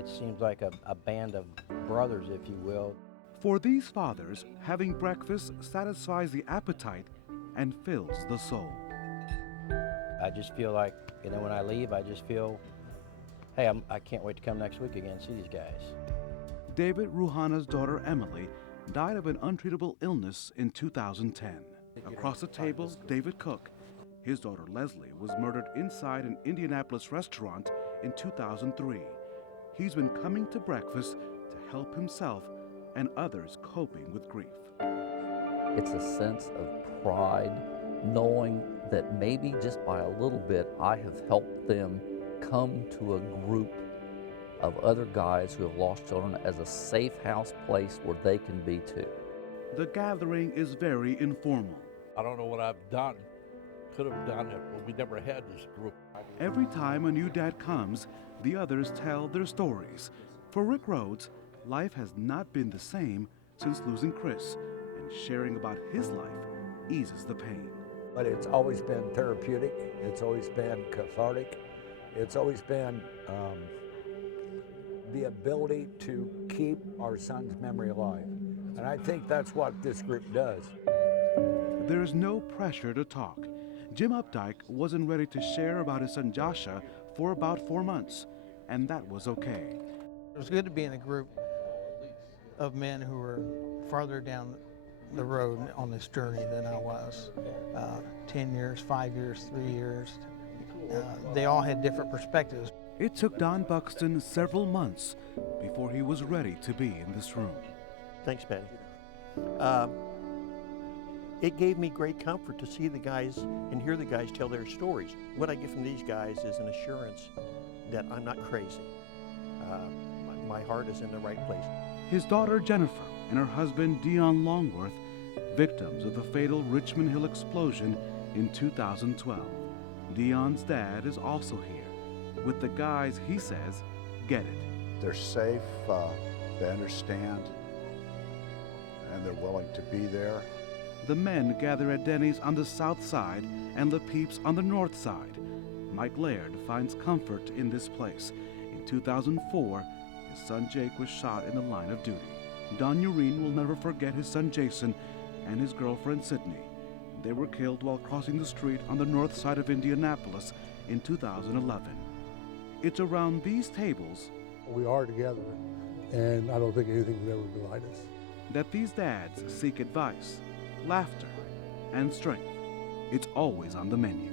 It seems like a band of brothers, if you will. For these fathers, having breakfast satisfies the appetite and fills the soul. I just feel like, when I leave, I just feel, hey, I can't wait to come next week again and see these guys. David Ruhana's daughter Emily died of an untreatable illness in 2010. Across the table, David Cook. His daughter Leslie was murdered inside an Indianapolis restaurant in 2003. He's been coming to breakfast to help himself and others coping with grief. It's a sense of pride, knowing that maybe just by a little bit I have helped them come to a group of other guys who have lost children as a safe house place where they can be too. The gathering is very informal. I don't know what I've done, could have done it, but we never had this group. Every time a new dad comes, the others tell their stories. For Rick Rhodes, life has not been the same since losing Chris, and sharing about his life eases the pain. But it's always been therapeutic, it's always been cathartic, it's always been the ability to keep our son's memory alive. And I think that's what this group does. There's no pressure to talk. Jim Updike wasn't ready to share about his son Joshua for about 4 months, and that was okay. It was good to be in a group of men who were farther down the road on this journey than I was. 10 years, 5 years, 3 years. They all had different perspectives. It took Don Buxton several months before he was ready to be in this room. Thanks, Patty. It gave me great comfort to see the guys and hear the guys tell their stories. What I get from these guys is an assurance that I'm not crazy. My heart is in the right place. His daughter Jennifer and her husband Dion Longworth, victims of the fatal Richmond Hill explosion in 2012. Dion's dad is also here, with the guys he says get it. They're safe, they understand, and they're willing to be there. The men gather at Denny's on the south side and the Peeps on the north side. Mike Laird finds comfort in this place. In 2004, his son Jake was shot in the line of duty. Don Ureen will never forget his son Jason and his girlfriend Sydney. They were killed while crossing the street on the north side of Indianapolis in 2011. It's around these tables we are together, and I don't think anything would ever divide us. That these dads seek advice, laughter, and strength. It's always on the menu.